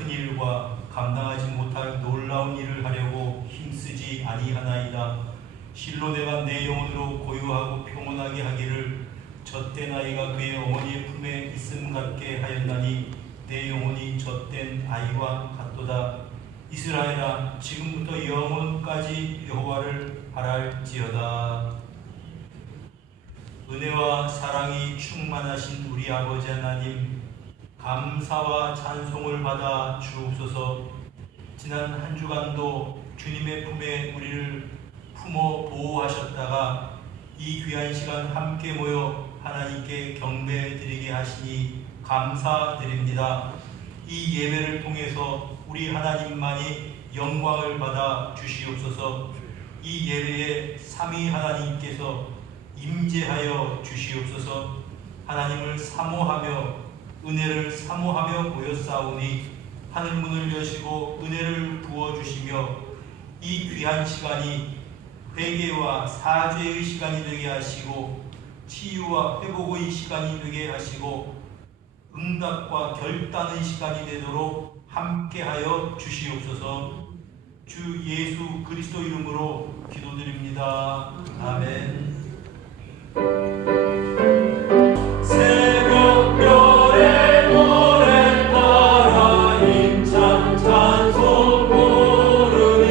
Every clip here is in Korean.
큰 일과 감당하지 못할 놀라운 일을 하려고 힘쓰지 아니하나이다. 실로 내가 내 영혼으로 고요하고 평온하게 하기를 젖된 아이가 그의 어머니의 품에 있음 같게 하였나니 내 영혼이 젖된 아이와 같도다. 이스라엘아, 지금부터 영원까지 여호와를 바랄지어다. 은혜와 사랑이 충만하신 우리 아버지 하나님, 감사와 찬송을 받아 주옵소서. 지난 한 주간도 주님의 품에 우리를 품어 보호하셨다가 이 귀한 시간 함께 모여 하나님께 경배드리게 하시니 감사드립니다. 이 예배를 통해서 우리 하나님만이 영광을 받아 주시옵소서. 이 예배에 삼위 하나님께서 임재하여 주시옵소서. 하나님을 사모하며 은혜를 사모하며 모였사오니 하늘문을 여시고 은혜를 부어주시며 이 귀한 시간이 회개와 사죄의 시간이 되게 하시고 치유와 회복의 시간이 되게 하시고 응답과 결단의 시간이 되도록 함께하여 주시옵소서. 주 예수 그리스도 이름으로 기도드립니다. 아멘. 새벽별의 노래 따라 힘찬 찬송 부르니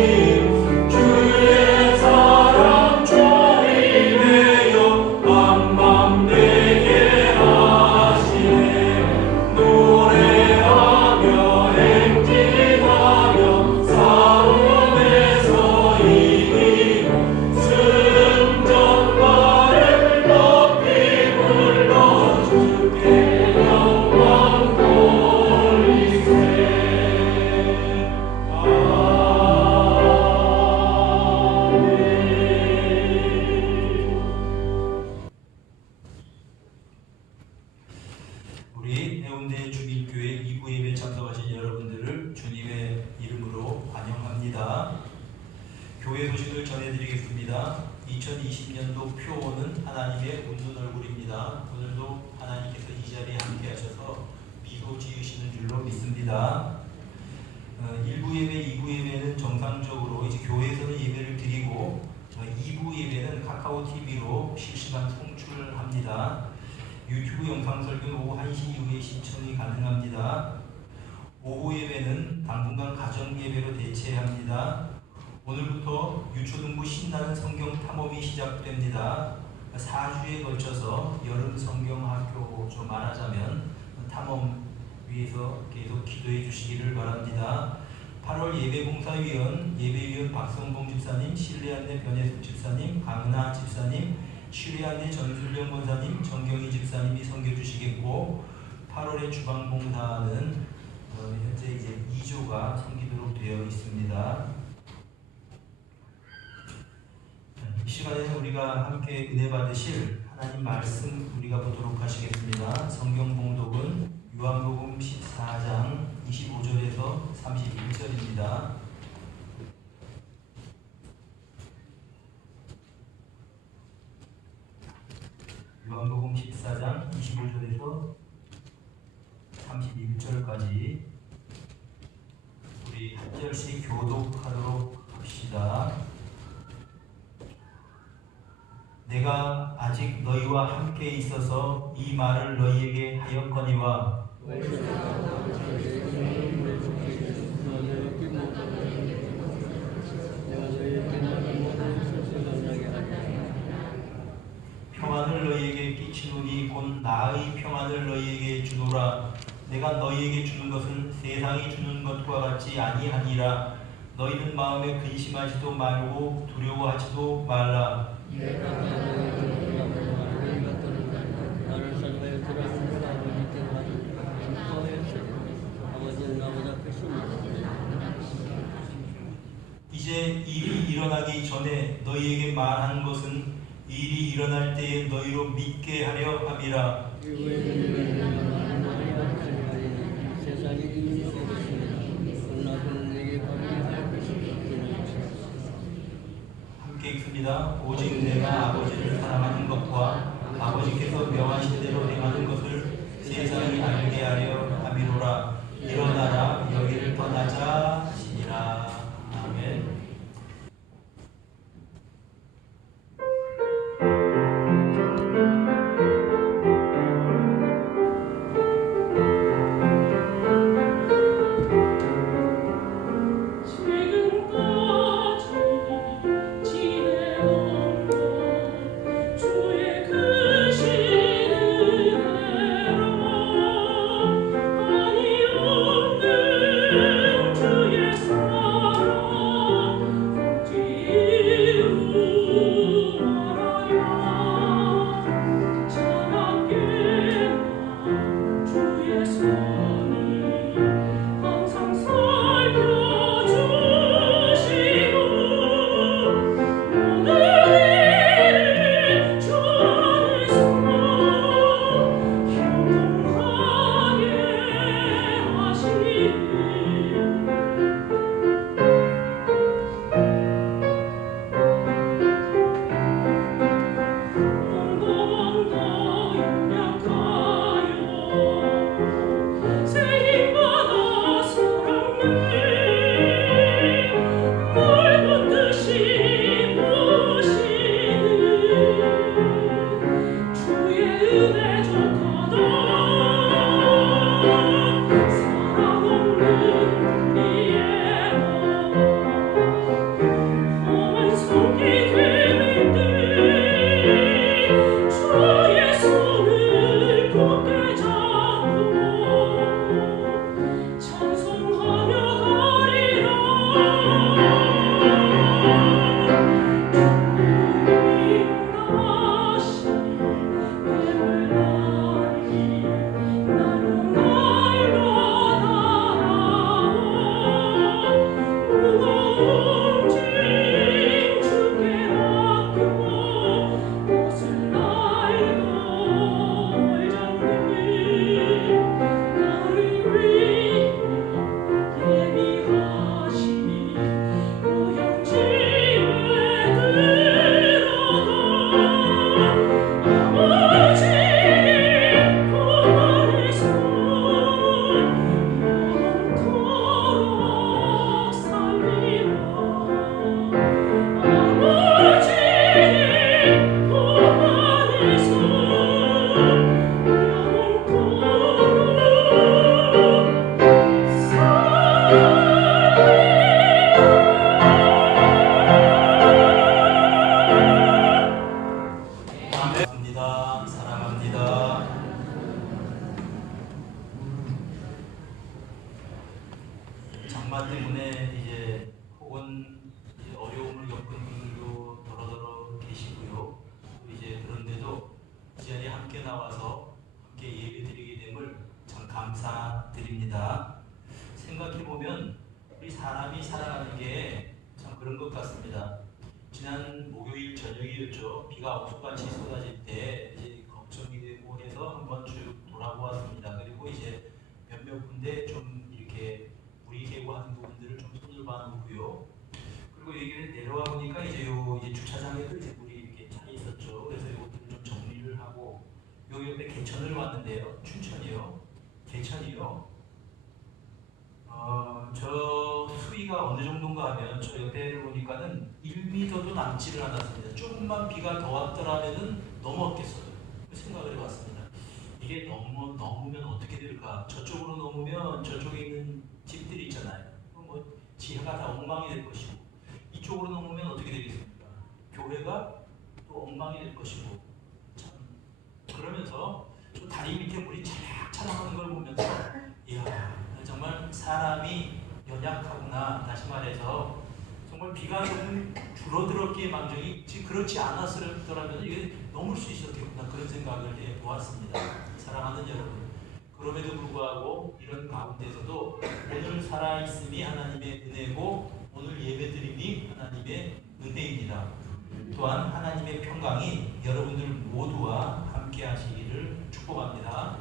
주의 사랑 조임하여 밤밤 되게 하시네. 노래하며 행진하며 싸움에서 이기고 승전가를 높이 불러 주께 영광 돌리세. 우리 해운대 주일교회 2부 예배 참석하신 여러분들을 주님의 이름으로 환영합니다. 교회 소식을 전해드리겠습니다. 2020년도 표어는 하나님의 웃는 얼굴입니다. 오늘도 하나님께서 이 자리에 함께 하셔서 미소 지으시는 줄로 믿습니다. 1부 예배, 2부 예배는 정상적으로 이제 교회에서는 예배를 드리고 2부 예배는 카카오 TV로 실시간 송출합니다. 유튜브 영상 설교는 오후 1시 이후에 신청이 가능합니다. 오후 예배는 당분간 가정 예배로 대체합니다. 오늘부터 유초등부 신나는 성경 탐험이 시작됩니다. 4주에 걸쳐서 여름 성경학교 좀 말하자면 탐험 위해서 계속 기도해 주시기를 바랍니다. 8월 예배봉사위원, 예배위원 박성봉 집사님, 신뢰안내 변혜숙 집사님, 강은하 집사님, 신뢰안내 전술령 권사님, 정경희 집사님이 섬겨주시겠고 8월의 주방봉사는 현재 이제 2조가 섬기도록 되어 있습니다. 이 시간에는 우리가 함께 은혜 받으실 하나님 말씀 우리가 보도록 하시겠습니다. 성경 봉독은 요한복음 14장 25절에서 31절입니다. 요한복음 14장 25절에서 31절까지 우리 한 절씩 교독하도록 합시다. 내가 아직 너희와 함께 있어서 이 말을 너희에게 하였거니와 평안을 너희에게 끼치노니 곧 나의 평안을 너희에게 주노라. 내가 너희에게 주는 것은 세상이 주는 것과 같지 아니하니라. 너희는 마음에 근심하지도 말고 두려워하지도 말라. 이제 일이 일어나기 전에 너희에게 말한 것은 일이 일어날 때에 너희로 믿게 하려 함이라. 함께 읽습니다. 오직 내가 아버지를 사랑하는 것과 아버지께서 명하신 대로 행하는 것을 세상이 알게 하려 함이로라. 일어나라, 여기를 떠나자 하시니라. 아멘. 장마 때문에 이제 혹은 이제 어려움을 겪은 분들도 더러더러 계시고요. 이제 그런데도 이 자리에 함께 나와서 함께 예배드리게 됨을 참 감사드립니다. 생각해 보면 우리 사람이 살아가는 게 참 그런 것 같습니다. 지난 목요일 저녁이었죠. 비가 옥수같이 쏟아질 때 이제 걱정이 되고 해서 한번 쭉 돌아보았습니다. 그리고 이제 몇몇 군데 좀 이렇게 물이 새고 하는 부분들을 좀 손을 봐놓고요. 그리고 여기를 내려와 보니까 이제 주차장에도 이제 물이 이렇게 차 있었죠. 그래서 이것들을 좀 정리를 하고 여기 옆에 개천을 왔는데요. 춘천이요. 개천이요. 저 수위가 어느 정도인가 하면 저 옆에 보니까는 1m도 남지를 않았습니다. 조금만 비가 더 왔더라면은 넘었겠어요. 생각을 해봤습니다. 이게 넘으면 어떻게 될까? 저쪽으로 넘으면 저쪽에 있는 집들이 있잖아요. 뭐 지하가 다 엉망이 될 것이고, 이쪽으로 넘으면 어떻게 되겠습니까? 교회가 또 엉망이 될 것이고, 참 그러면서 좀 다리 밑에 물이 차락차락하는 걸 보면서 이야 정말 사람이 연약하구나. 다시 말해서 정말 비가 조금 줄어들었기에 망정이 그렇지 않았더라면 이게 넘을 수 있었겠구나 그런 생각을 해보았습니다. 사랑하는 여러분, 그럼에도 불구하고 이런 가운데서도 오늘 살아있음이 하나님의 은혜고 오늘 예배드림이 하나님의 은혜입니다. 또한 하나님의 평강이 여러분들 모두와 함께 하시기를 축복합니다.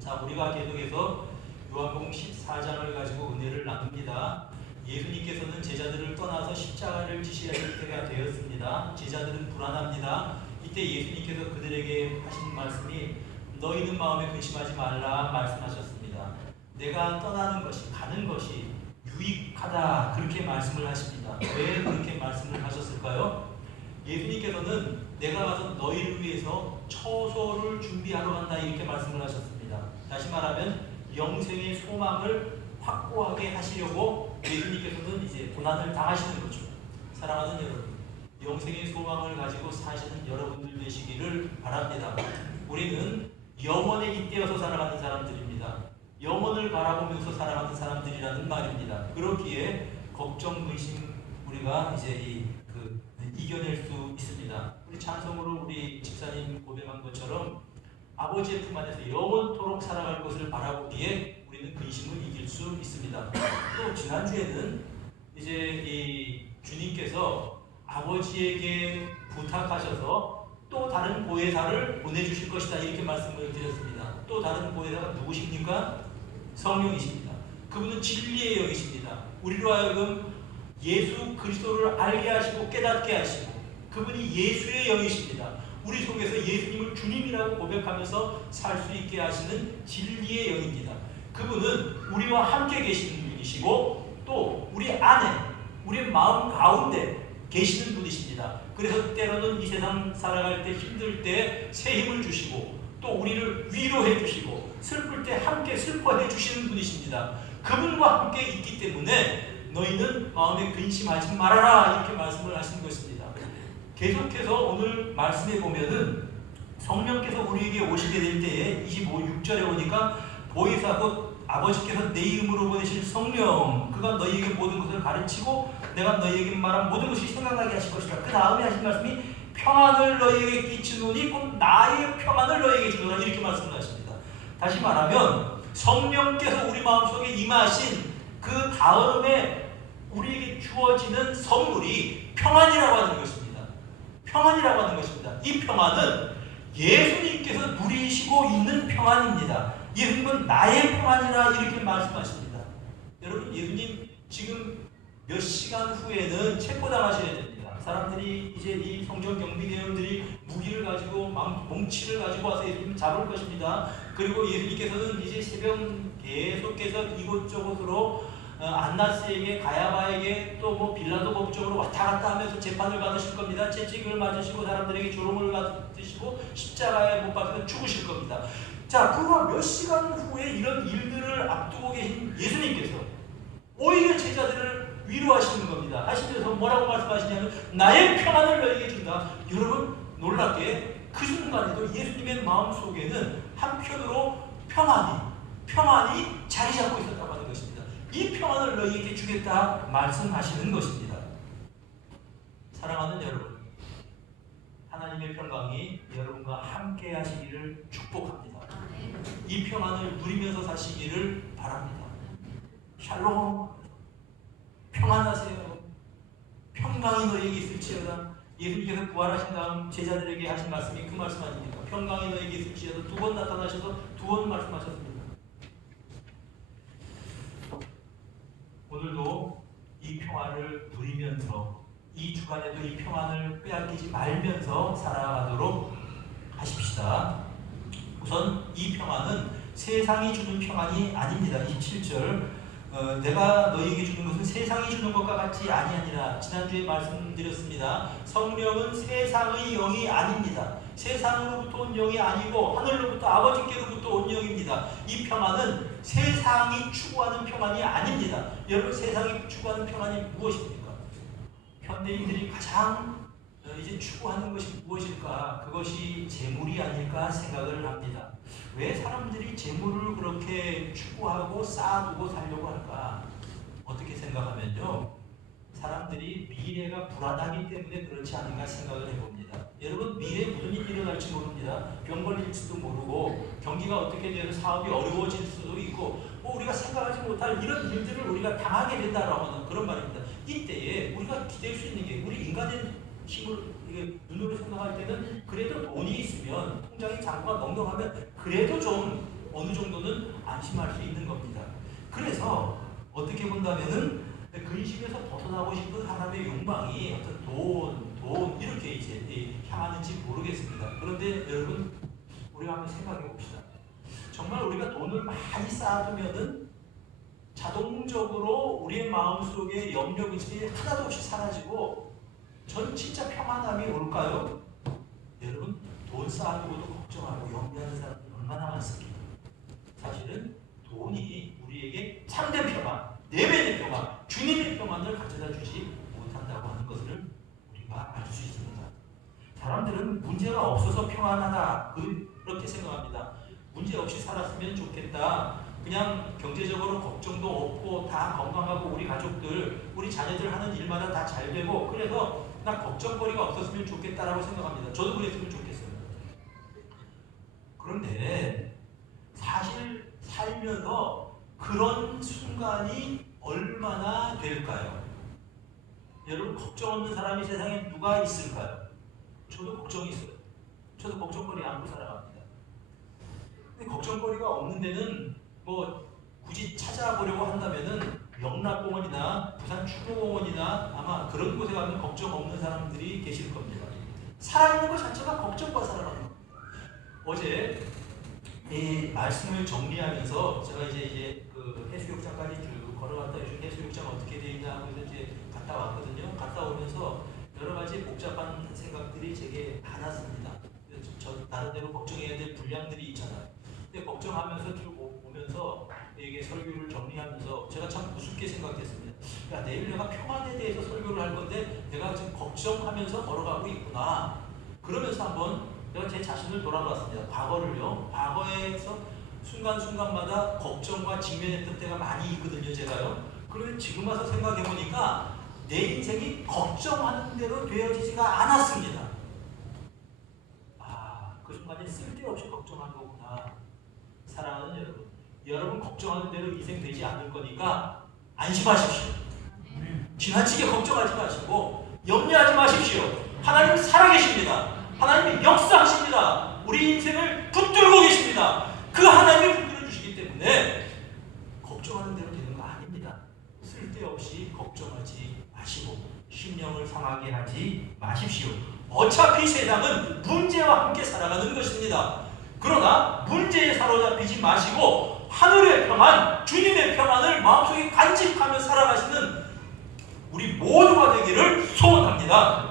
자, 우리가 계속해서 요한복음 14장을 가지고 은혜를 나눕니다. 예수님께서는 제자들을 떠나서 십자가를 지셔야 할 때가 되었습니다. 제자들은 불안합니다. 이때 예수님께서 그들에게 하신 말씀이 너희는 마음에 근심하지 말라 말씀하셨습니다. 내가 떠나는 것이 가는 것이 유익하다 그렇게 말씀을 하십니다. 왜 그렇게 말씀을 하셨을까요? 예수님께서는 내가 가서 너희를 위해서 처소를 준비하러 간다 이렇게 말씀을 하셨습니다. 다시 말하면 영생의 소망을 확고하게 하시려고 예수님께서는 이제 고난을 당하시는 거죠. 사랑하는 여러분, 영생의 소망을 가지고 사시는 여러분들 되시기를 바랍니다. 우리는 영원에 잇대어서 살아가는 사람들입니다. 영원을 바라보면서 살아가는 사람들이라는 말입니다. 그렇기에 걱정, 근심 우리가 이제 이겨낼 수 있습니다. 우리 찬송으로 우리 집사님 고백한 것처럼 아버지의 품 안에서 영원토록 살아갈 것을 바라보기에 우리는 근심을 이길 수 있습니다. 또 지난주에는 이제 이 주님께서 아버지에게 부탁하셔서 또 다른 보혜사를 보내주실 것이다 이렇게 말씀을 드렸습니다. 또 다른 보혜사가 누구십니까? 성령이십니다. 그분은 진리의 영이십니다. 우리로 하여금 예수 그리스도를 알게 하시고 깨닫게 하시고 그분이 예수의 영이십니다. 우리 속에서 예수님을 주님이라고 고백하면서 살 수 있게 하시는 진리의 영입니다. 그분은 우리와 함께 계시는 분이시고 또 우리 안에 우리 마음 가운데 계시는 분이십니다. 그래서 때로는 이 세상 살아갈 때 힘들 때 새 힘을 주시고 또 우리를 위로해 주시고 슬플 때 함께 슬퍼해 주시는 분이십니다. 그분과 함께 있기 때문에 너희는 마음에 근심하지 말아라 이렇게 말씀을 하신 것입니다. 계속해서 오늘 말씀에 보면은 성령께서 우리에게 오시게 될 때에 6절에 보니까 보혜사 곧 아버지께서 내 이름으로 보내실 성령 그가 너희에게 모든 것을 가르치고 내가 너희에게 말한 모든 것이 생각나게 하실 것이다. 그 다음에 하신 말씀이 평안을 너희에게 끼치노니 곧 나의 평안을 너희에게 주노라 이렇게 말씀을 하십니다. 다시 말하면 성령께서 우리 마음속에 임하신 그 다음에 우리에게 주어지는 선물이 평안이라고 하는 것입니다. 평안이라고 하는 것입니다. 이 평안은 예수님께서 누리시고 있는 평안입니다. 예수님은 나의 평안이라 이렇게 말씀하십니다. 여러분 예수님 지금 몇 시간 후에는 체포당하셔야 됩니다. 사람들이 이제 이 성전 경비대원들이 무기를 가지고 몽치를 가지고 와서 예수님을 잡을 것입니다. 그리고 예수님께서는 이제 새벽 계속해서 이곳저곳으로 안나스에게 가야바에게 또 뭐 빌라도 법정으로 왔다 갔다 하면서 재판을 받으실 겁니다. 채찍을 맞으시고 사람들에게 조롱을 받으시고 십자가에 못 박혀서 죽으실 겁니다. 자, 불과 몇 시간 후에 이런 일들을 앞두고 계신 예수님께서 오히려 제자들을 위로하시는 겁니다. 하시면서 뭐라고 말씀하시냐면 나의 평안을 너희에게 준다. 여러분 놀랍게 그 순간에도 예수님의 마음속에는 한편으로 평안이 자리 잡고 있었다고 하는 것입니다. 이 평안을 너희에게 주겠다 말씀하시는 것입니다. 사랑하는 여러분, 하나님의 평강이 여러분과 함께 하시기를 축복합니다. 이 평안을 누리면서 사시기를 바랍니다. 샬롬, 평안하세요. 평강이 너희에게 있을지어다. 예수님께서 부활하신 다음 제자들에게 하신 말씀이 그 말씀 아닙니까? 평강이 너희에게 있을지어다. 2번 나타나셔서 2번 말씀하셨습니다. 오늘도 이 평안을 누리면서 이 주간에도 이 평안을 빼앗기지 말면서 살아가도록 하십시다. 우선 이 평안은 세상이 주는 평안이 아닙니다. 27절 내가 너희에게 주는 것은 세상이 주는 것과 같이 아니하니라. 지난주에 말씀드렸습니다. 성령은 세상의 영이 아닙니다. 세상으로부터 온 영이 아니고 하늘로부터 아버지께로부터 온 영입니다. 이 평안은 세상이 추구하는 평안이 아닙니다. 여러분 세상이 추구하는 평안이 무엇입니까? 현대인들이 가장 이제 추구하는 것이 무엇일까? 그것이 재물이 아닐까 생각을 합니다. 왜 사람들이 재물을 그렇게 추구하고 쌓아두고 살려고 할까? 어떻게 생각하면요, 사람들이 미래가 불안하기 때문에 그렇지 않은가 생각을 해봅니다. 여러분 미래에 무슨 일이 일어날지 모릅니다. 병 걸릴지도 모르고 경기가 어떻게 되면 사업이 어려워질 수도 있고 우리가 생각하지 못할 이런 일들을 우리가 당하게 된다라고 하는 그런 말입니다. 이때에 우리가 기댈 수 있는 게 우리 인간의 힘을 눈으로 생각할 때는 그래도 돈이 있으면 통장에 잔고가 넉넉하면 그래도 좀 어느 정도는 안심할 수 있는 겁니다. 그래서 어떻게 본다면은 근심에서 벗어나고 싶은 사람의 욕망이 어떤 돈 이렇게 이제 향하는지 모르겠습니다. 그런데 여러분 우리가 한번 생각해 봅시다. 정말 우리가 돈을 많이 쌓아두면은 자동적으로 우리의 마음속에 염려의식이 하나도 없이 사라지고 전 진짜 평안함이 올까요? 여러분, 돈 쌓는 것도 걱정하고 염려하는 사람이 얼마나 많습니까? 사실은 돈이 우리에게 참된 평안, 내면의 평안, 주님의 평안을 가져다 주지 못한다고 하는 것을 우리가 알 수 있습니다. 사람들은 문제가 없어서 평안하다 그렇게 생각합니다. 문제 없이 살았으면 좋겠다. 그냥 경제적으로 걱정도 없고 다 건강하고 우리 가족들, 우리 자녀들 하는 일마다 다 잘 되고 그래서 나 걱정거리가 없었으면 좋겠다라고 생각합니다. 저도 그랬으면 좋겠어요. 그런데 사실 살면서 그런 순간이 얼마나 될까요? 여러분, 걱정 없는 사람이 세상에 누가 있을까요? 저도 걱정이 있어요. 저도 걱정거리 안고 살아갑니다. 근데 걱정거리가 없는 데는 뭐 굳이 찾아보려고 한다면은 영락공원이나 부산 추모공원이나 아마 그런 곳에 가면 걱정 없는 사람들이 계실 겁니다. 살아있는 것 자체가 걱정과 살아가는 겁니다. 어제 이 말씀을 정리하면서 제가 이제 그 해수욕장까지 쭉 걸어갔다 요즘 해수욕장 어떻게 돼 있나 하고 이제 갔다 왔거든요. 갔다 오면서 여러 가지 복잡한 생각들이 제게 많았습니다. 저 나름대로 걱정해야 될 분량들이 있잖아요. 근데 걱정하면서 쭉 오면서 이게 설교를 정리하면서 제가 참 우습게 생각했습니다. 야, 내일 내가 평안에 대해서 설교를 할 건데 내가 지금 걱정하면서 걸어가고 있구나. 그러면서 한번 내가 제 자신을 돌아봤습니다. 과거를요. 과거에서 순간순간마다 걱정과 직면했던 때가 많이 있거든요. 제가요. 그런데 지금 와서 생각해보니까 내 인생이 걱정하는 대로 되어지지가 않았습니다. 그 순간에 쓸데없이 걱정한 거구나. 사랑하는 여러분, 여러분 걱정하는 대로 인생 되지 않을 거니까 안심하십시오. 지나치게 걱정하지 마시고 염려하지 마십시오. 하나님 살아계십니다. 하나님이 역사하십니다. 우리 인생을 붙들고 계십니다. 그 하나님이 붙들어 주시기 때문에 걱정하는 대로 되는 거 아닙니다. 쓸데없이 걱정하지 마시고 심령을 상하게 하지 마십시오. 어차피 세상은 문제와 함께 살아가는 것입니다. 그러나 문제에 사로잡히지 마시고 하늘의 평안, 주님의 평안을 마음속에 간직하며 살아가시는 우리 모두가 되기를 소원합니다.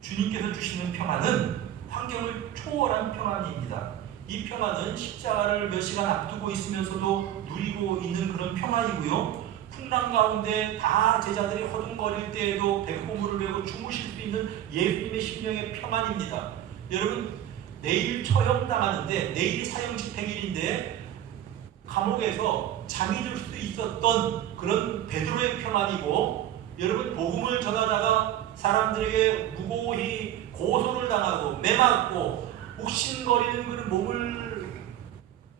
주님께서 주시는 평안은 환경을 초월한 평안입니다. 이 평안은 십자가를 몇 시간 앞두고 있으면서도 누리고 있는 그런 평안이고요. 풍랑 가운데 다 제자들이 허둥거릴 때에도 백호물을 메고 주무실 수 있는 예수님의 심령의 평안입니다. 여러분, 내일 처형당하는데 내일이 사형집행일인데 감옥에서 잠이 들 수 있었던 그런 베드로의 평안이고, 여러분 복음을 전하다가 사람들에게 무고히 고소를 당하고 매맞고 욱신거리는 그런 몸을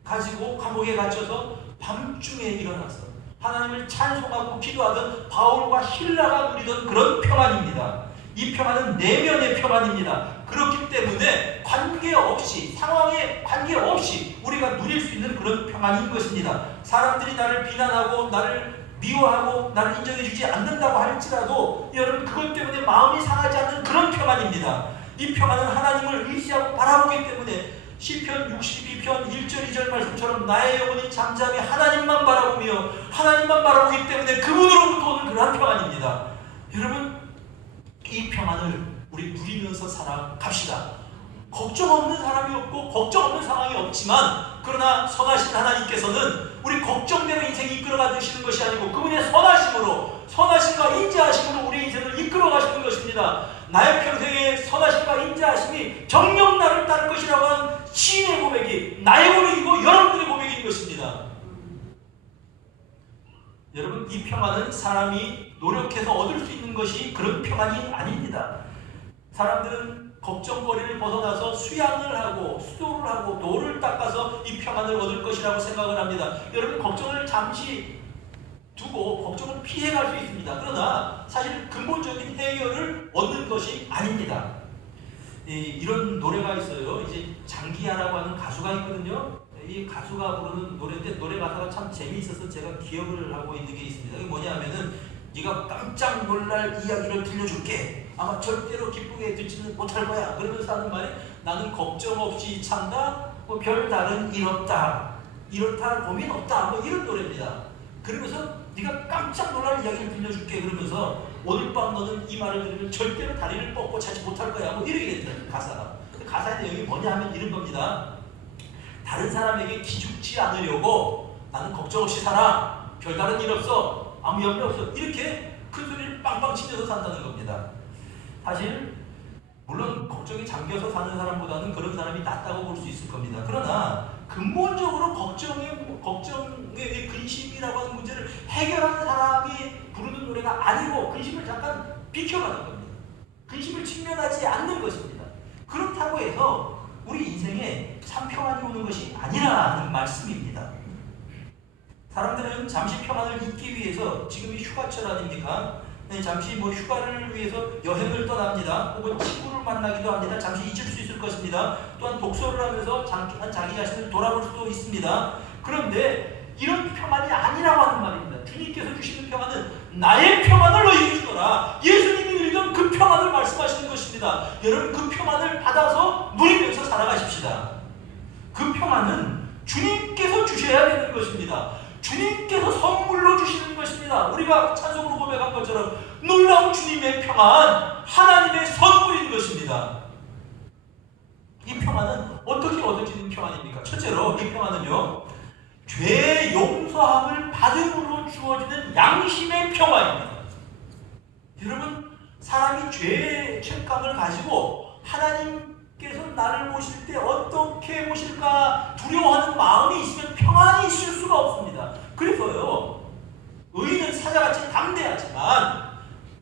가지고 감옥에 갇혀서 밤중에 일어나서 하나님을 찬송하고 기도하던 바울과 실라가 누리던 그런 평안입니다. 이 평안은 내면의 평안입니다. 그렇기 때문에 관계없이, 상황에 관계없이 우리가 누릴 수 있는 그런 평안인 것입니다. 사람들이 나를 비난하고 나를 미워하고 나를 인정해주지 않는다고 할지라도 여러분, 그것 때문에 마음이 상하지 않는 그런 평안입니다. 이 평안은 하나님을 의지하고 바라보기 때문에 시편 62편 1절 2절 말씀처럼 나의 영혼이 잠잠히 하나님만 바라보며 하나님만 바라보기 때문에 그분으로부터 오는 그러한 평안입니다. 여러분, 이 평안을 우리 누리면서 살아갑시다. 걱정 없는 사람이 없고 걱정 없는 상황이 없지만, 그러나 선하신 하나님께서는 우리 걱정대로 인생을 이끌어가 주시는 것이 아니고 그분의 선하심으로, 선하심과 인자하심으로 우리 인생을 이끌어 가시는 것입니다. 나의 평생의 선하심과 인자하심이 정녕 나를 따를 것이라고 하는 시인의 고백이 나의 고백이고 여러분들의 고백인 것입니다. 여러분, 이 평안은 사람이 노력해서 얻을 수 있는 것이 그런 평안이 아닙니다. 사람들은 걱정거리를 벗어나서 수양을 하고 수도를 하고 노를 닦아서 이 평안을 얻을 것이라고 생각을 합니다. 여러분, 걱정을 잠시 두고 걱정을 피해갈 수 있습니다. 그러나 사실 근본적인 해결을 얻는 것이 아닙니다. 이런 노래가 있어요. 이제 장기하라고 하는 가수가 있거든요. 이 가수가 부르는 노래인데 노래 가사가 참 재미있어서 제가 기억을 하고 있는 게 있습니다. 이게 뭐냐면은 네가 깜짝 놀랄 이야기를 들려줄게. 아마 절대로 기쁘게 듣지는 못할 거야. 그러면서 하는 말이 나는 걱정 없이 산다. 뭐 별다른 일 없다. 이렇다 고민 없다. 뭐 이런 노래입니다. 그러면서 네가 깜짝 놀랄 이야기를 들려줄게. 그러면서 오늘 밤 너는 이 말을 들으면 절대로 다리를 뻗고 자지 못할 거야. 뭐 이렇게 되잖아요. 가사가. 가사의 내용이 뭐냐 하면 이런 겁니다. 다른 사람에게 기죽지 않으려고 나는 걱정 없이 살아. 별다른 일 없어. 아무 염려 없어. 이렇게 큰 소리를 빵빵 치면서 산다는 겁니다. 사실 물론 걱정이 잠겨서 사는 사람보다는 그런 사람이 낫다고 볼 수 있을 겁니다. 그러나 근본적으로 걱정의 근심이라고 하는 문제를 해결하는 사람이 부르는 노래가 아니고 근심을 잠깐 비켜가는 겁니다. 근심을 직면하지 않는 것입니다. 그렇다고 해서 우리 인생에 참 평안이 오는 것이 아니라는 말씀입니다. 사람들은 잠시 평안을 잊기 위해서 지금이 휴가철 아닙니까? 잠시 휴가를 위해서 여행을 떠납니다. 혹은 친구를 만나기도 합니다. 잠시 잊을 수 있을 것입니다. 또한 독서를 하면서 잠깐 자기 자신을 돌아볼 수도 있습니다. 그런데 이런 평안이 아니라고 하는 말입니다. 주님께서 주시는 평안은 나의 평안을 너희에게 주노라. 예수님이 누리던 그 평안을 말씀하시는 것입니다. 여러분 그 평안을 받아서 누리면서 살아가십시다. 그 평안은 주님께서 주셔야 되는 것입니다. 주님께서 선물로 주시는 것입니다. 우리가 찬송으로 고백한 것처럼 놀라운 주님의 평안, 하나님의 선물인 것입니다. 이 평안은 어떻게 얻어지는 평안입니까? 첫째로 이 평안은요, 죄 용서함을 받음으로 주어지는 양심의 평안입니다. 여러분, 사람이 죄의 책감을 가지고 하나님께서 나를 보실 때 어떻게 보실까 두려워하는 마음이 있으면 평안이 있을 수가 없습니다. 그래서요, 의인은 사자같이 담대하지만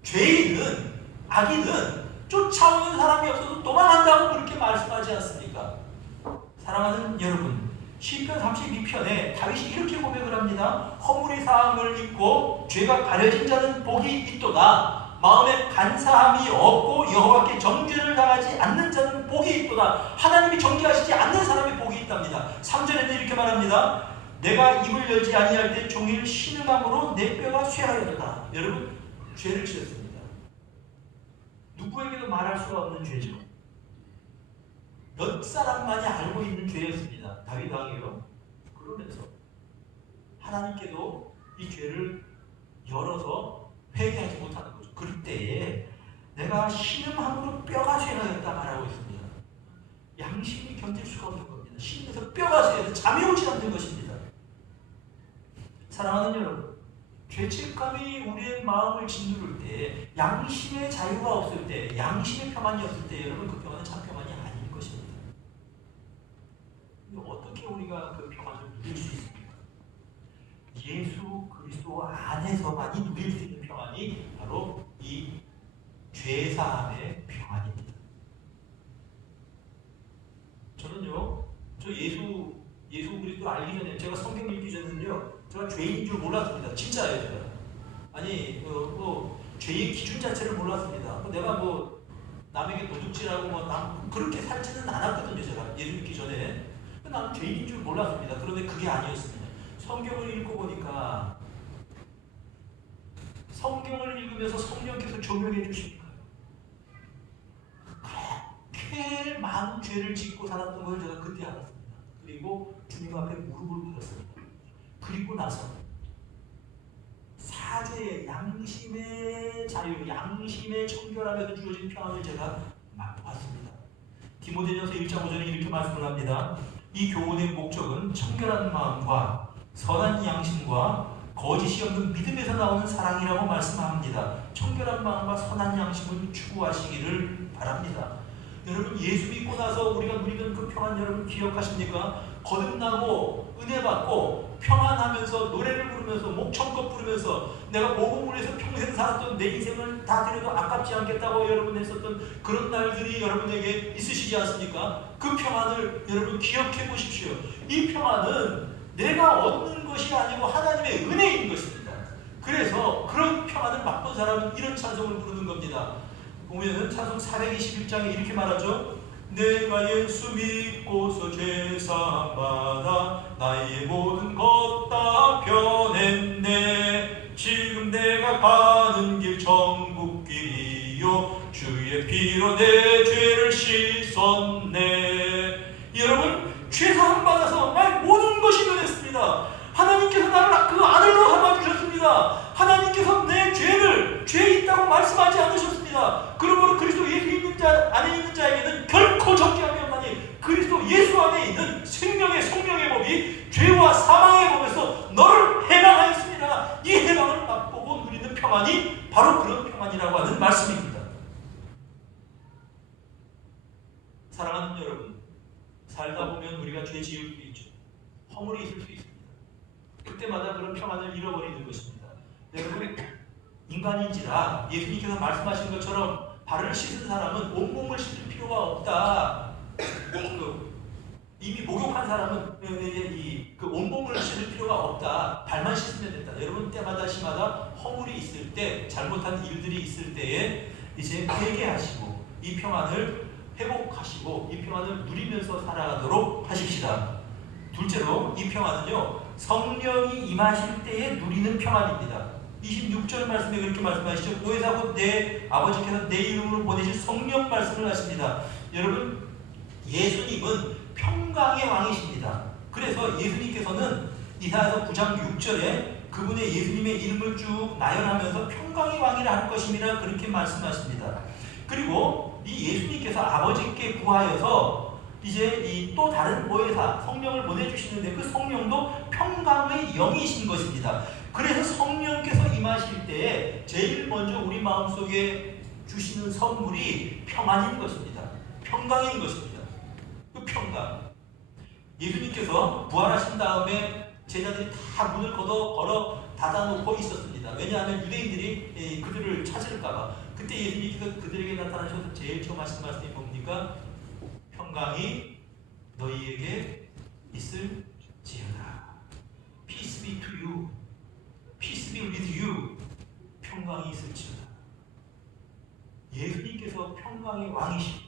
죄인은, 악인은 쫓아오는 사람이 없어도 도망한다고 그렇게 말씀하지 않습니까? 사랑하는 여러분, 시편 32편에 다윗이 이렇게 고백을 합니다. 허물이 사함을 입고 죄가 가려진 자는 복이 있도다. 마음에 간사함이 없고 여호와께 정죄를 당하지 않는 자는 복이 있도다. 하나님이 정죄하시지 않는 사람이 복이 있답니다. 3절에는 이렇게 말합니다. 내가 입을 열지 아니할 때 종일 신음함으로 내 뼈가 쇠하였다. 여러분, 죄를 지었습니다. 누구에게도 말할 수가 없는 죄죠. 몇 사람만이 알고 있는 죄였습니다. 다윗 왕이요. 그러면서 하나님께도 이 죄를 열어서 회개하지 못하는 거죠. 그럴 때에 내가 신음함으로 뼈가 쇠하였다 말하고 있습니다. 양심이 견딜 수가 없는 겁니다. 신에서 뼈가 쇠해서 잠이 오지 않는 것입니다. 사랑하는 여러분, 죄책감이 우리의 마음을 짓누를 때, 양심의 자유가 없을 때, 양심의 평안이 없을 때, 여러분 그 평안은 참 평안이 아닌 것입니다. 어떻게 우리가 그 평안을 누릴 수 있습니까? 예수 그리스도 안에서만이 누릴 수 있는 평안이 바로 이 죄사함의 평안입니다. 저는요, 저 예수 그리스도 알기 전에, 제가 성경 읽기 전에는요, 제가 죄인인 줄 몰랐습니다. 진짜예요, 제가. 아니, 죄의 기준 자체를 몰랐습니다. 내가 남에게 도둑질하고 그렇게 살지는 않았거든요, 제가. 예수 믿기 전에. 나는 죄인인 줄 몰랐습니다. 그런데 그게 아니었습니다. 성경을 읽고 보니까, 성경을 읽으면서 성령께서 조명해 주시니까요. 그렇게 많은 죄를 짓고 살았던 걸 제가 그때 알았습니다. 그리고 주님 앞에 무릎을 꿇었습니다. 그리고 나서 사죄의 양심의 자유, 양심의 청결함에서 주어진 평안을 제가 맛봤습니다. 디모데전서 1장 5절에 이렇게 말씀을 합니다. 이 교훈의 목적은 청결한 마음과 선한 양심과 거짓이 없는 믿음에서 나오는 사랑이라고 말씀합니다. 청결한 마음과 선한 양심을 추구하시기를 바랍니다. 여러분, 예수 믿고 나서 우리가 누리던 그 평안 여러분 기억하십니까? 거듭나고 은혜 받고 평안하면서 노래를 부르면서 목청껏 부르면서 내가 복음을 위해서 평생 살았던 내 인생을 다 드려도 아깝지 않겠다고 여러분 했었던 그런 날들이 여러분에게 있으시지 않습니까? 그 평안을 여러분 기억해 보십시오. 이 평안은 내가 얻는 것이 아니고 하나님의 은혜인 것입니다. 그래서 그런 평안을 맛본 사람은 이런 찬송을 부르는 겁니다. 보면은 찬송 421장에 이렇게 말하죠. 내가 예수 믿고서 죄사함 받아 나의 모든 것 다 변했네. 지금 내가 가는 길 천국길이요 주의 피로 내 죄를 씻었네. 여러분, 죄사함 받아서 나의 모든 것이 변했습니다. 하나님께서 나를 그 아들로 삼아 말씀하지 않으셨습니다. 그러므로 그리스도 예수 있는 자 안에 있는 자에게는 결코 정죄함이 없나니 그리스도 예수 안에 있는 생명의 성령의 법이 죄와 사망의 법에서 너를 해방하였습니다. 이 해방을 맛보고 누리는 평안이 바로 그런 평안이라고 하는 말씀입니다. 사랑하는 여러분, 살다 보면 우리가 죄 지을 수 있죠. 허물이 있을 수 있습니다. 그때마다 그런 평안을 잃어버리는 것입니다. 여러분, 인간인지라 예수님께서 말씀하신 것처럼 발을 씻은 사람은 온몸을 씻을 필요가 없다. 이미 목욕한 사람은 그 온몸을 씻을 필요가 없다. 발만 씻으면 된다. 여러분, 때마다 시마다 허물이 있을 때, 잘못한 일들이 있을 때에 이제 회개하시고 이 평안을 회복하시고 이 평안을 누리면서 살아가도록 하십시다. 둘째로 이 평안은요, 성령이 임하실 때에 누리는 평안입니다. 26절 말씀에 그렇게 말씀하시죠. 보혜사 곧 내 아버지께서 내 이름으로 보내실 성령 말씀을 하십니다. 여러분, 예수님은 평강의 왕이십니다. 그래서 예수님께서는 이사야서 9장 6절에 그분의 예수님의 이름을 쭉 나열하면서 평강의 왕이라 할 것임이라 그렇게 말씀하십니다. 그리고 이 예수님께서 아버지께 구하여서 이제 이 또 다른 보혜사 성령을 보내주시는데 그 성령도 평강의 영이신 것입니다. 그래서 성령께서 임하실 때에 제일 먼저 우리 마음속에 주시는 선물이 평안인 것입니다. 평강인 것입니다. 그 평강. 예수님께서 부활하신 다음에 제자들이 다 문을 걸어 닫아놓고 있었습니다. 왜냐하면 유대인들이 그들을 찾을까봐. 그때 예수님께서 그들에게 나타나셔서 제일 처음 하신 말씀이 뭡니까? 평강이 너희에게 있을지어다. Peace be to you. Peace be with you. 평강이 있을지어다. 예수님께서 평강의 왕이십니다.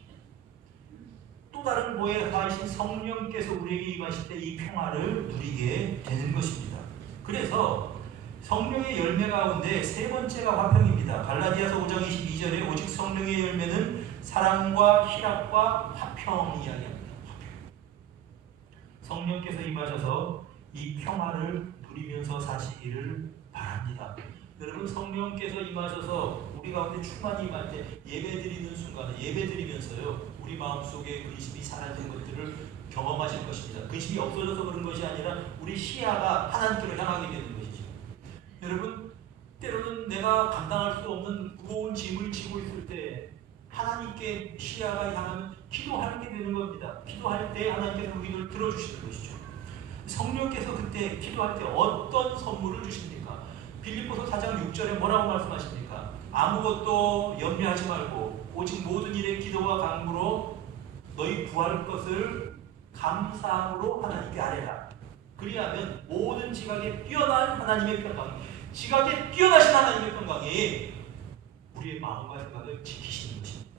또 다른 보혜사이신 성령께서 우리에게 임하실 때 이 평화를 누리게 되는 것입니다. 그래서 성령의 열매 가운데 세 번째가 화평입니다. 갈라디아서 5장 22절에 오직 성령의 열매는 사랑과 희락과 화평 이야기합니다. 성령께서 임하셔서 이 평화를 누리면서 사시기를 바랍니다. 여러분, 성령께서 임하셔서 우리 가운데 충만히 임할 때 예배드리는 순간에 예배드리면서요, 우리 마음속에 근심이 사라진 것들을 경험하실 것입니다. 근심이 없어져서 그런 것이 아니라 우리 시야가 하나님께로 향하게 되는 것이죠. 여러분, 때로는 내가 감당할 수 없는 무거운 짐을 지고 있을 때 하나님께 시야가 향하면 기도하게 되는 겁니다. 기도할 때 하나님께서 우리 기도를 들어주시는 것이죠. 성령께서 그때 기도할 때 어떤 선물을 주십니까? 빌립보서 4장 6절에 뭐라고 말씀하십니까? 아무것도 염려하지 말고 오직 모든 일에 기도와 간구로 너희 구할 것을 감사함으로 하나님께 아뢰라. 그리하면 모든 지각에 뛰어난 하나님의 평강이, 지각에 뛰어나신 하나님의 평강이 우리의 마음과 생각을 지키시는 것입니다.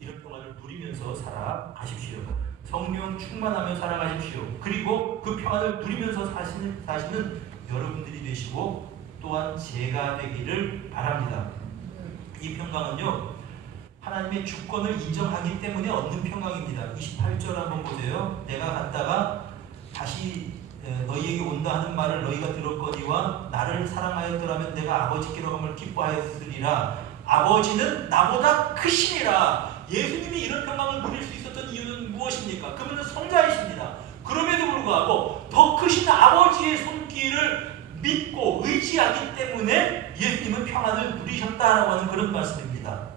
이런 평안을 누리면서 살아가십시오. 성령 충만하며 살아가십시오. 그리고 그 평안을 누리면서 사시는 여러분들이 되시고 또한 제가 되기를 바랍니다. 이 평강은요, 하나님의 주권을 인정하기 때문에 얻는 평강입니다. 28절 한번 보세요. 내가 갔다가 다시 너희에게 온다 하는 말을 너희가 들었거니와 나를 사랑하였더라면 내가 아버지께로 감을 기뻐하였으리라. 아버지는 나보다 크시니라. 예수님이 이런 평강을 누릴 수 있었던 이유는 무엇입니까? 그분은 성자이십니다. 그럼에도 불구하고 더 크신 아버지의 손길을 믿고 의지하기 때문에 예수님은 평안을 누리셨다라고 하는 그런 말씀입니다.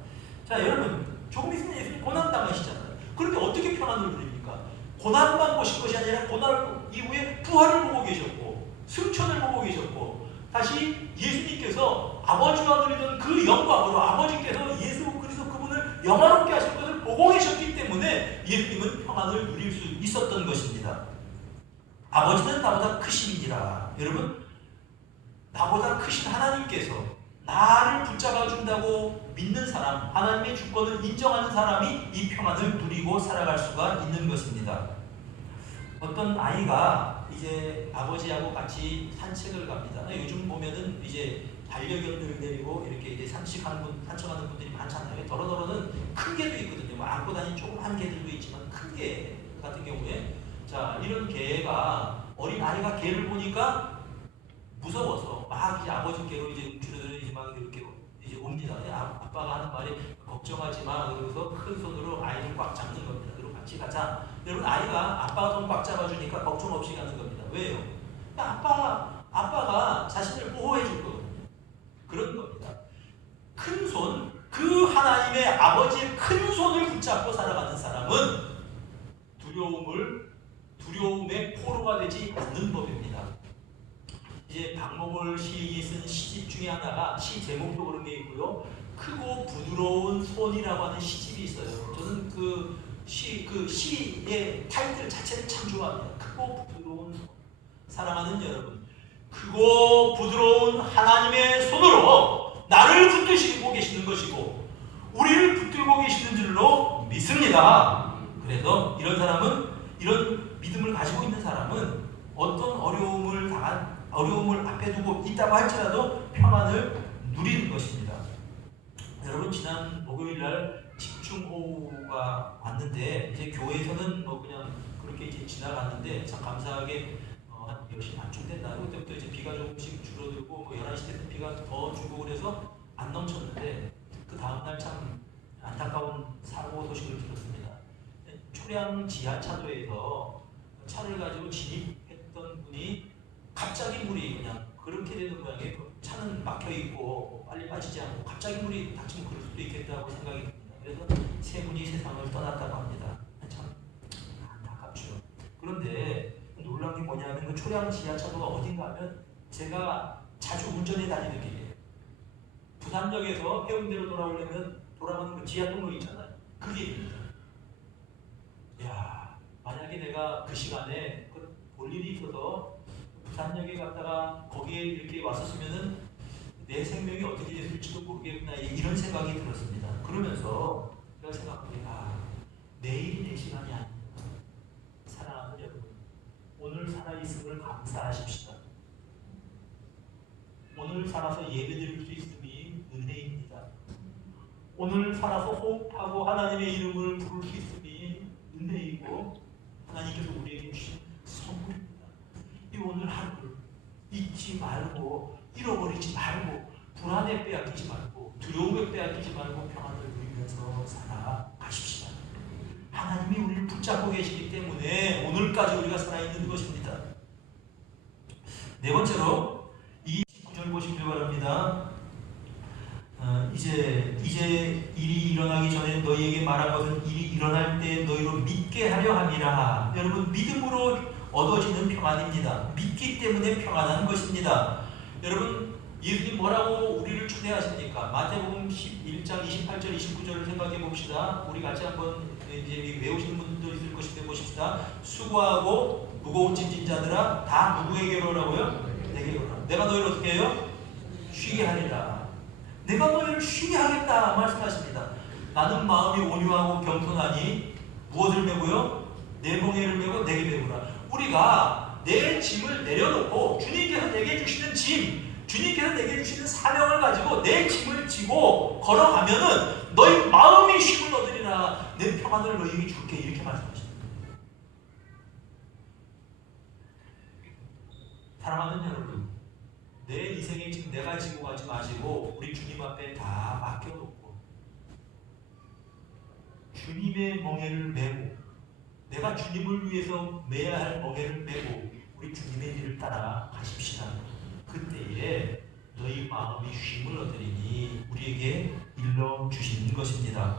자, 여러분, 조금 있으면 예수님 고난당하시잖아요. 그런데 어떻게 평안을 누립니까? 고난만 보신 것이 아니라 고난 이후에 부활을 보고 계셨고 승천을 보고 계셨고 다시 예수님께서 아버지와 누리던 그 영광으로 아버지께서 예수 그리스도 그분을 영화롭게 하실 것을 보고 계셨기 때문에 예수님은 평안을 누릴 수 있었던 것입니다. 아버지는 나보다 크심이니라. 여러분, 나보다 크신 하나님께서 나를 붙잡아 준다고 믿는 사람, 하나님의 주권을 인정하는 사람이 이 평안을 누리고 살아갈 수가 있는 것입니다. 어떤 아이가 이제 아버지하고 같이 산책을 갑니다. 요즘 보면은 이제 반려견들 데리고 이렇게 이제 산책하는 분들이 많잖아요. 더러더러는 큰 개도 있거든요. 뭐 안고 다니는 조그만 개들도 있지만 큰 개 같은 경우에 자, 이런 개가 어린 아이가 개를 보니까 무서워서 막 이제 아버지께로 이제 움츠러들어 이제 막 이렇게 이제 옵니다. 아빠가 하는 말이 걱정하지 마. 그러고서 큰 손으로 아이를 꽉 잡는 겁니다. 그리고 같이 가자. 여러분 아이가 아빠가 손 꽉 잡아주니까 걱정 없이 가는 겁니다. 왜요? 아빠가 자신을 보호해 줄 거거든요. 그런 겁니다. 큰 손, 그 하나님의 아버지의 큰 손을 붙잡고 살아가는 사람은 두려움의 포로가 되지 않는 법입니다. 이제 박목월 시인이 쓴 시집 중에 하나가 시 제목도 그런 게 있고요. 크고 부드러운 손이라고 하는 시집이 있어요. 저는 그 시의 타이틀 자체를 참 좋아합니다. 크고 부드러운 손. 사랑하는 여러분, 크고 부드러운 하나님의 손으로 나를 붙드시고 계시는 것이고 우리를 붙들고 계시는 줄로 믿습니다. 그래서 이런 믿음을 가지고 있는 사람은 어떤 어려움을 앞에 두고 있다고 할지라도 평안을 누리는 것입니다. 여러분 지난 목요일날 집중호우가 왔는데 이제 교회에서는 뭐 그냥 그렇게 이제 지나갔는데 참 감사하게 한 10시 반쯤 됐나요? 그때부터 이제 비가 조금씩 줄어들고 뭐 11시 때는 비가 더 주고 그래서 안 넘쳤는데 그 다음날 참 안타까운 사고 소식을 들었습니다. 초량 지하차도에서 차를 가지고 진입했던 분이 갑자기 물이 그냥 그렇게 되는 모양이에요. 차는 막혀있고 빨리 빠지지 않고 갑자기 물이 닥치면 그럴 수도 있겠다고 생각이 듭니다. 그래서 세 분이 세상을 떠났다고 합니다. 참 안타깝죠. 그런데 놀라운 게 뭐냐면 그 초량 지하차도가 어딘가 하면 제가 자주 운전해 다니는 길이에요. 부산역에서 해운대로 돌아가는 그 지하통로 있잖아요. 그 길입니다. 야, 만약에 내가 그 시간에 볼 일이 있어서 부산역에 갔다가 거기에 이렇게 왔었으면은 내 생명이 어떻게 됐을지도 모르겠구나 이런 생각이 들었습니다. 그러면서 제가 생각합니다. 내일이 내 시간이 아닙니다. 사랑하는 여러분, 오늘 살아있음을 감사하십시다. 오늘 살아서 예배드릴 수 있음이 은혜입니다. 오늘 살아서 호흡하고 하나님의 이름을 부를 수 있음이 은혜이고 하나님께서 우리에게 주신 선물입니다. 이 오늘 하루를 잊지 말고 잃어버리지 말고 불안에 빼앗기지 말고 두려움에 빼앗기지 말고 평안을 누리면서 살아가십시다. 하나님이 우리를 붙잡고 계시기 때문에 오늘까지 우리가 살아있는 것입니다. 네 번째로 이 19절 보시길 바랍니다. 이제 일이 일어나기 전에 너희에게 말한 것은 일이 일어날 때 너희로 믿게 하려 함이라. 여러분 믿음으로 얻어지는 평안입니다. 믿기 때문에 평안한 것입니다. 여러분 예수님 뭐라고 우리를 초대하십니까? 마태복음 11장 28절 29절을 생각해 봅시다. 우리 같이 한번 이제 외우시는 분들도 있을 것인데 보십시다. 수고하고 무거운 짐진 자들아 다 누구에게로 오라고요? 내게로 오라. 내가 너희를 어떻게 해요? 쉬게 하리라. 내가 너희를 쉬게 하겠다 말씀하십니다. 나는 마음이 온유하고 겸손하니 무엇을 메고요? 내 멍에를 메고 내게 메고라. 우리가 내 짐을 내려놓고 주님께서 내게 주시는 짐, 주님께서 내게 주시는 사명을 가지고 내 짐을 지고 걸어가면은 너희 마음이 쉼을 얻으리라. 내 평안을 너희에게 줄게 이렇게 말씀하십니다. 사랑하는 여러분, 내 인생의 짐 내가 지고 가지 마시고 우리 주님 앞에 다 맡겨놓고 주님의 멍에를 메고 내가 주님을 위해서 매야 할 멍에를 메고 우리 주님의 길을 따라 가십시다. 그때에 너희 마음이 쉼을 얻으리니 우리에게 일러주시는 것입니다.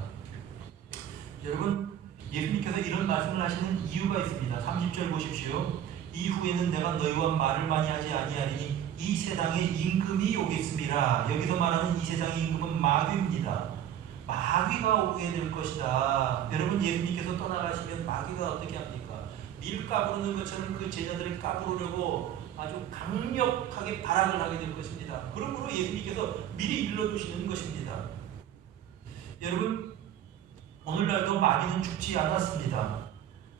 여러분 예수님께서 이런 말씀을 하시는 이유가 있습니다. 30절 보십시오. 이후에는 내가 너희와 말을 많이 하지 아니하리니 이 세상의 임금이 오겠습니다. 여기서 말하는 이 세상의 임금은 마귀입니다. 마귀가 오게 될 것이다. 여러분 예수님께서 떠나가시면 마귀가 어떻게 합니까? 밀 까부르는 것처럼 그 제자들을 까부르려고 아주 강력하게 발악을 하게 될 것입니다. 그러므로 예수님께서 미리 일러주시는 것입니다. 여러분 오늘날도 마귀는 죽지 않았습니다.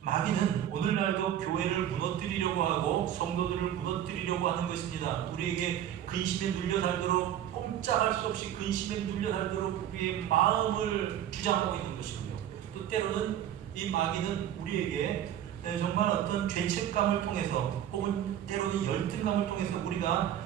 마귀는 오늘날도 교회를 무너뜨리려고 하고 성도들을 무너뜨리려고 하는 것입니다. 우리에게 근심에 눌려 살도록 꼼짝할 수 없이 근심에 눌려 살도록 우리의 마음을 주장하고 있는 것이고요. 또 때로는 이 마귀는 우리에게 정말 어떤 죄책감을 통해서 혹은 때로는 열등감을 통해서 우리가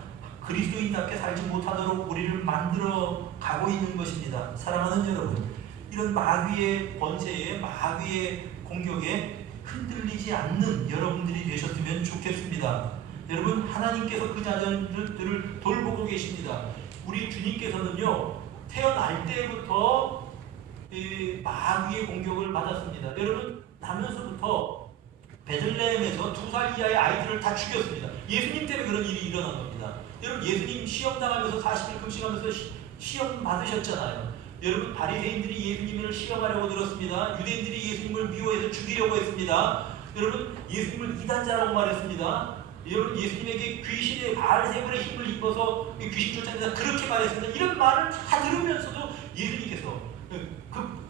그리스도인답게 살지 못하도록 우리를 만들어 가고 있는 것입니다. 사랑하는 여러분, 이런 마귀의 번세에, 마귀의 공격에 흔들리지 않는 여러분들이 되셨으면 좋겠습니다. 여러분, 하나님께서 그 자녀들을 돌보고 계십니다. 우리 주님께서는요, 태어날 때부터 마귀의 공격을 받았습니다. 여러분, 나면서부터 베들레헴에서 2살 이하의 아이들을 다 죽였습니다. 예수님 때문에 그런 일이 일어난 겁니다. 여러분, 예수님 시험 당하면서 40일 금식하면서 시험 받으셨잖아요. 여러분, 바리새인들이 예수님을 시험하려고 들었습니다. 유대인들이 예수님을 미워해서 죽이려고 했습니다. 여러분, 예수님을 이단자라고 말했습니다. 여러분, 예수님에게 귀신의 바알세불의 힘을 입어서 귀신 쫓아낸다 그렇게 말했습니다. 이런 말을 다 들으면서도 예수님께서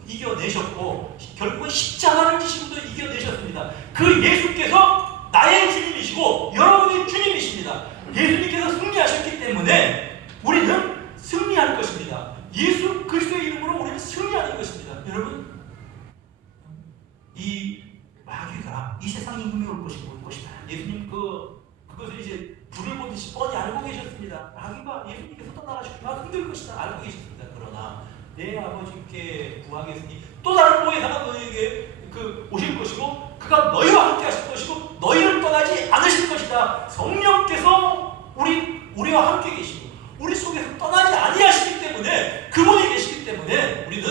이겨내셨고 결국은 십자가를 지시고도 이겨내셨습니다. 그 예수께서 나의 주님이시고 여러분의 주님이십니다. 예수님께서 승리하셨기 때문에 우리는 승리할 것입니다. 예수 그리스도의 이름으로 우리는 승리하는 것입니다. 여러분, 이 마귀가 이 세상 임금이 올 것이다. 예수님 그것을 이제 불을 보듯이 뻔히 알고 계셨습니다. 마귀가 예수님께서 떠나가시고 막 흔들 것이다 알고 계셨습니다. 그러나 내 아버지께 구하겠으니 또 다른 보혜사가 너희에게 오실 것이고 그가 너희와 함께 하실 것이고 너희를 떠나지 않으실 것이다. 성령께서 우리와 함께 계시고 우리 속에서 떠나지 아니하시기 때문에 그분이 계시기 때문에 우리는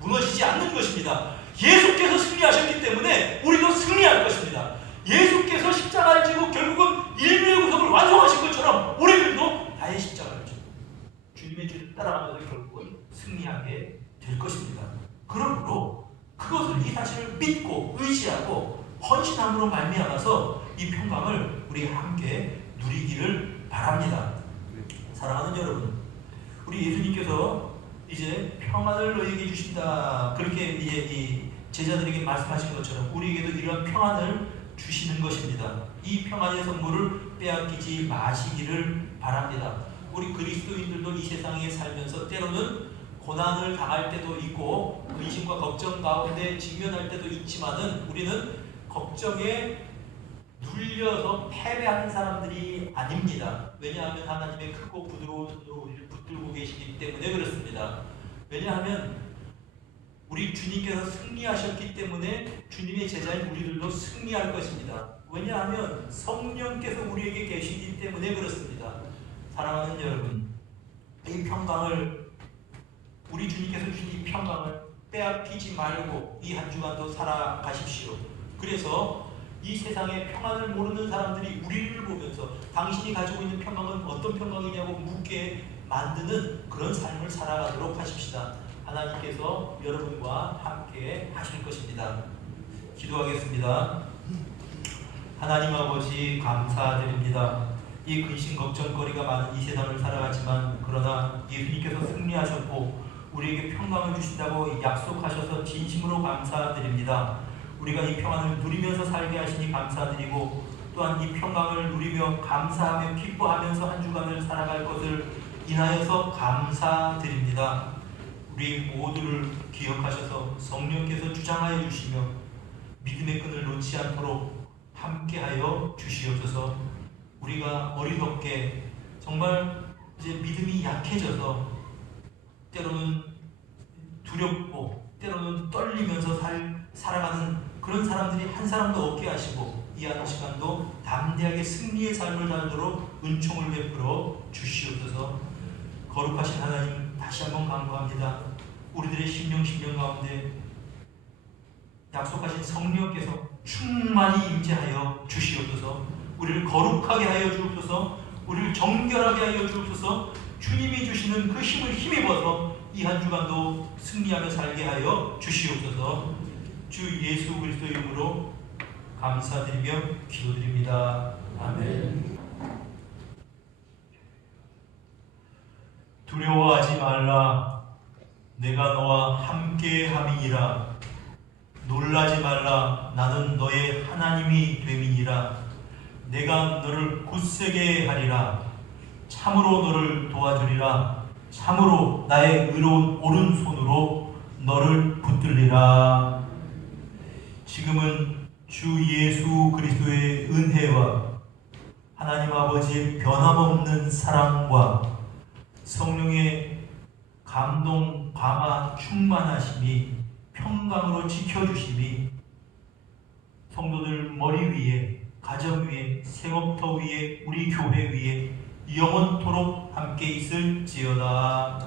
무너지지 않는 것입니다. 예수께서 승리하셨기 때문에 우리도 승리할 것입니다. 예수께서 십자가를 지고 결국은 인류의 구속을 완성하신 것처럼 우리들도 나의 십자가를 지고 주님의 줄을 따라가면서 결국은 승리하게 될 것입니다. 그러므로 그것을 이 사실을 믿고 의지하고 헌신함으로 말미암아서 이 평강을 우리 함께 누리기를 바랍니다. 사랑하는 여러분, 우리 예수님께서 이제 평안을 너희에게 주신다 그렇게 이제 이 제자들에게 말씀하신 것처럼 우리에게도 이런 평안을 주시는 것입니다. 이 평안의 선물을 빼앗기지 마시기를 바랍니다. 우리 그리스도인들도 이 세상에 살면서 때로는 고난을 당할 때도 있고 근심과 걱정 가운데 직면할 때도 있지만은 우리는 걱정에 눌려서 패배하는 사람들이 아닙니다. 왜냐하면 하나님의 크고 부드러운 손으로 우리를 붙들고 계시기 때문에 그렇습니다. 왜냐하면 우리 주님께서 승리하셨기 때문에 주님의 제자인 우리들도 승리할 것입니다. 왜냐하면 성령께서 우리에게 계시기 때문에 그렇습니다. 사랑하는 여러분, 이 평강을 우리 주님께서 주신 이 평강을 빼앗기지 말고 이 한 주간도 살아가십시오. 그래서 이 세상에 평안을 모르는 사람들이 우리를 보면서 당신이 가지고 있는 평강은 어떤 평강이냐고 묻게 만드는 그런 삶을 살아가도록 하십시다. 하나님께서 여러분과 함께 하실 것입니다. 기도하겠습니다. 하나님 아버지 감사드립니다. 이 근심 걱정거리가 많은 이 세상을 살아가지만 그러나 예수님께서 승리하셨고 우리에게 평강을 주신다고 약속하셔서 진심으로 감사드립니다. 우리가 이 평안을 누리면서 살게 하시니 감사드리고 또한 이 평강을 누리며 감사하며 기뻐하면서 한 주간을 살아갈 것을 인하여서 감사드립니다. 우리 모두를 기억하셔서 성령께서 주장하여 주시며 믿음의 끈을 놓지 않도록 함께하여 주시옵소서. 우리가 어리석게 정말 이제 믿음이 약해져서 때로는 두렵고 때로는 떨리면서 살아가는 그런 사람들이 한 사람도 없게 하시고 이 한 시간도 담대하게 승리의 삶을 살도록 은총을 베풀어 주시옵소서. 거룩하신 하나님 다시 한번 간구합니다. 우리들의 심령 가운데 약속하신 성령께서 충만히 임재하여 주시옵소서. 우리를 거룩하게 하여 주옵소서. 우리를 정결하게 하여 주옵소서. 주님이 주시는 그 힘을 힘입어서 이 한 주간도 승리하며 살게 하여 주시옵소서. 주 예수 그리스도 이름으로 감사드리며 기도드립니다. 아멘. 두려워하지 말라. 내가 너와 함께함이니라. 놀라지 말라. 나는 너의 하나님이 됨이니라. 내가 너를 굳세게 하리라. 참으로 너를 도와주리라. 참으로 나의 의로운 오른손으로 너를 붙들리라. 지금은 주 예수 그리스도의 은혜와 하나님 아버지의 변함없는 사랑과 성령의 감동, 감화, 충만하심이 평강으로 지켜주심이 성도들 머리 위에, 가정 위에, 생업터 위에, 우리 교회 위에 영원토록 함께 있을지어다.